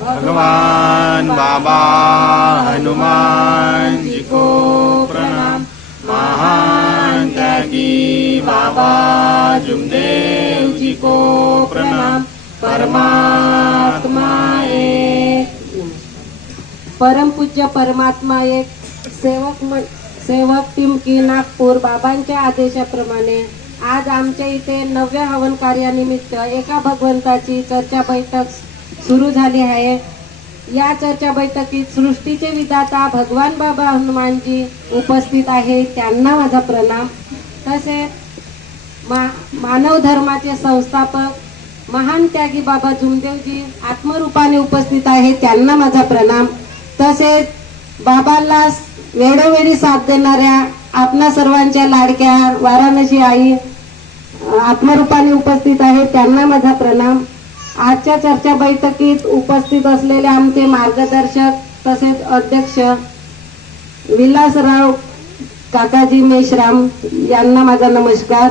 भगवान बाबा हनुमान जी को प्रणाम. महान त्यागी बाबा जुमदेव जी को प्रणाम. परमात्मा एक परमपूज्य परमात्मा एक सेवक सेवक टिमकी नागपूर बाबांच्या आदेशाप्रमाणे आज आमच्या इथे नवव्या हवन कार्यानिमित्त एका भगवंताची चर्चा बैठक सुरू झाली आहे. या चर्चा बैठकीत सृष्टीचे विधाता भगवान बाबा हनुमानजी उपस्थित आहे. त्यांना माझा प्रणाम. तसेच मा मानव धर्माचे संस्थापक महान त्यागी बाबा जुमदेवजी आत्मरूपाने उपस्थित आहे. त्यांना माझा प्रणाम. तसेच बाबाला वेळोवेळी साथ देणाऱ्या आपणा सर्वांच्या लाडक्या वाराणसी आई आत्मरूपाने उपस्थित आहे त्यांना माझा प्रणाम. आजच्या चर्चा बैठकीत उपस्थित असलेले आमचे मार्गदर्शक तसेच अध्यक्ष विलासराव काकाजी मेश्राम यांना माझा नमस्कार.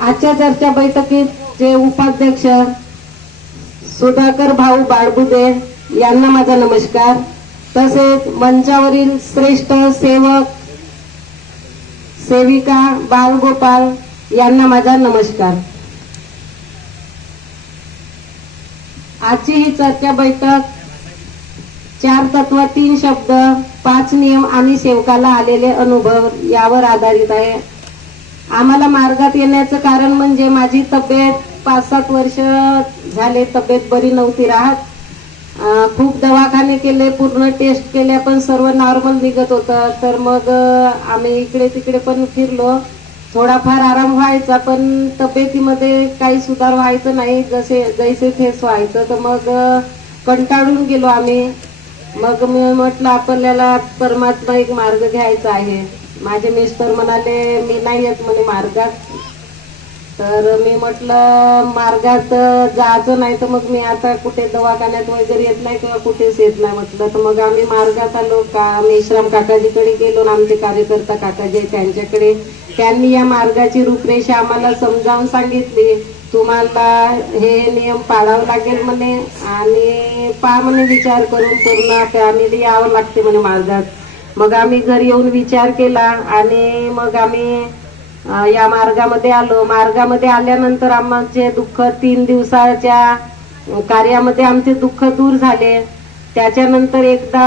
आजच्या चर्चा बैठकीत जे उपाध्यक्ष सुधाकर भाऊ बाळबुदे यांना माझा नमस्कार. तसेच मंचावरील श्रेष्ठ सेवक सेविका बालगोपाल यांना माझा नमस्कार. आजची ही चर्चा बैठक चार तत्व तीन शब्द पाच नियम आणि सेवकाला आलेले अनुभव यावर आधारित आहे. आम्हाला मार्गात येण्याचं कारण म्हणजे माझी तब्येत पाच सात वर्ष झाले तब्येत बरी नव्हती राहत. खूप दवाखाने केले पूर्ण टेस्ट केल्या पण सर्व नॉर्मल निघत होतं. तर मग आम्ही इकडे तिकडे पण फिरलो. थोडाफार आराम व्हायचा पण तब्येतीमध्ये काही सुधार व्हायचं नाही. जसे जैसे थेस व्हायचं. तर मग कंटाळून गेलो आम्ही. मग मी म्हटलं आपल्याला परमात्मा एक मार्ग घ्यायचा आहे. माझे मिस्टर म्हणाले मी नाही येत म्हणे मार्गात. तर मी म्हटलं मार्गात जायचं नाही तर मग मी आता कुठे दवाखान्यात वगैरे येत नाही किंवा कुठेच येत नाही म्हटलं. तर मग आम्ही मार्गात आलो. का मेश्राम काकाजीकडे गेलो आणि आमचे कार्यकर्ता काकाजी त्यांच्याकडे. त्यांनी या मार्गाची रूपरेषा आम्हाला समजावून सांगितली. तुम्हाला हे नियम पाळावं लागेल म्हणे आणि पा म्हणे विचार करून पूर्ण फॅमिली यावं लागते म्हणे मार्गात. मग आम्ही घरी येऊन विचार केला आणि मग आम्ही या मार्गामध्ये आलो. मार्गामध्ये आल्यानंतर आमचे दुःख तीन दिवसाच्या कार्यामध्ये आमचे दुःख दूर झाले. त्याच्यानंतर एकदा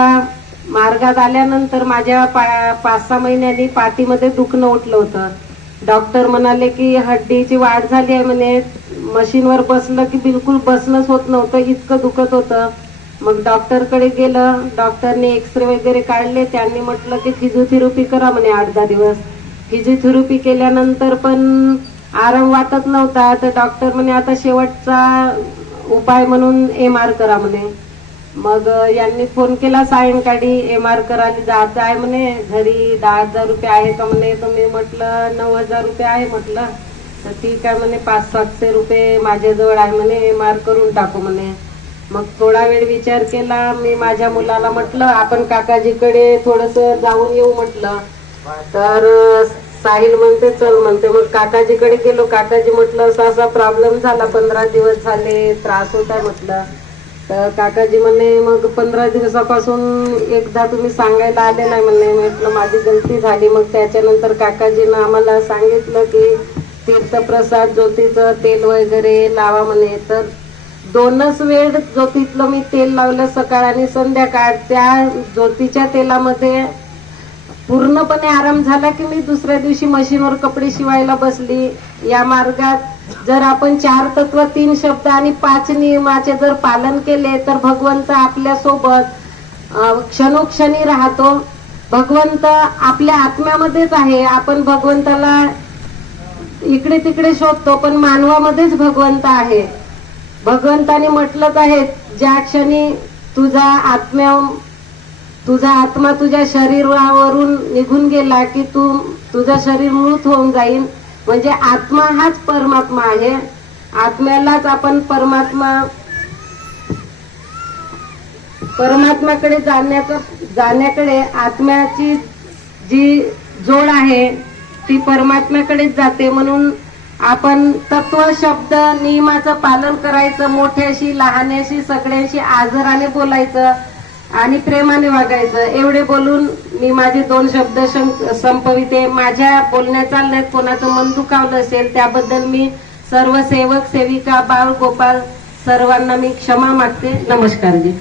मार्गात आल्यानंतर माझ्या पा पाच सहा महिन्यांनी पाठीमध्ये दुखणं उठलं होतं. डॉक्टर म्हणाले की हड्डीची वाढ झाली आहे म्हणे. मशीनवर बसलं की बिलकुल बसणंच होत नव्हतं इतकं दुखत होतं. मग डॉक्टरकडे गेलं. डॉक्टरने एक्सरे वगैरे काढले. त्यांनी म्हटलं की फिजिओथेरपी करा म्हणे आठ दहा दिवस. फिजिओथेरपी केल्यानंतर पण आराम वाटत नव्हता. तर डॉक्टर म्हणे आता शेवटचा उपाय म्हणून एम आर करा म्हणे. मग यांनी फोन केला सायंकाळी एम आर करायला जायचं आहे म्हणे. घरी दहा हजार रुपये आहे का म्हणे? तर मी म्हटलं नऊ हजार रुपये आहे. म्हटलं तर ठीक आहे म्हणे पाच सातशे रुपये माझ्याजवळ आहे म्हणे. एम आर करून टाकू म्हणे. मग थोडा वेळ विचार केला. मी माझ्या मुलाला म्हटलं आपण काकाजीकडे थोडस जाऊन येऊ म्हटलं. तर राहील म्हणते चल म्हणते. मग काकाजीकडे गेलो. काकाजी म्हटलं असा असा प्रॉब्लेम झाला पंधरा दिवस झाले त्रास होत आहे म्हटलं. तर काकाजी म्हणे मग पंधरा दिवसापासून एकदा तुम्ही सांगायला आले नाही म्हणे म्हटलं माझी गलती झाली. मग त्याच्यानंतर काकाजीनं आम्हाला सांगितलं की तीर्थप्रसाद ज्योतीचं तेल वगैरे लावा म्हणे. तर दोनच वेळ ज्योतीतलं मी तेल लावलं सकाळ आणि संध्याकाळ. त्या ज्योतीच्या तेलामध्ये पूर्णपणे आराम झाला की मी दुसऱ्या दिवशी मशीनवर कपडे शिवायला बसली. या मार्गात जर आपण चार तत्व तीन शब्द आणि पाच नियमाचे जर पालन केले तर भगवंत आपल्यासोबत क्षणोक्षणी राहतो. भगवंत आपल्या आत्म्यामध्येच आहे. आपण भगवंताला इकडे तिकडे शोधतो पण मानवामध्येच भगवंत आहे. भगवंताने म्हटलंच आहे ज्या क्षणी तुझा आत्म्या तुझा आत्मा तुझ्या शरीरावरून निघून गेला की तू तुझं शरीर मृत होऊन जाईल म्हणजे आत्मा हाच परमात्मा आहे. आत्म्यालाच आपण परमात्मा परमात्माकडे जाण्याचा जाण्याकडे आत्म्याची जी जोड आहे ती परमात्म्याकडेच जाते. म्हणून आपण तत्व शब्द नियमाचं पालन करायचं मोठ्याशी लहान्याशी सगळ्यांशी आजाराने बोलायचं. आणि प्रेमाने वागायचं. एवढे बोलून मी माझे दोन शब्द संपविते. माझ्या बोलण्या चालण्यात कोणाचं मन दुखावलं असेल त्याबद्दल मी सर्व सेवक सेविका बाळ गोपाळ सर्वांना मी क्षमा मागते. नमस्कार जी.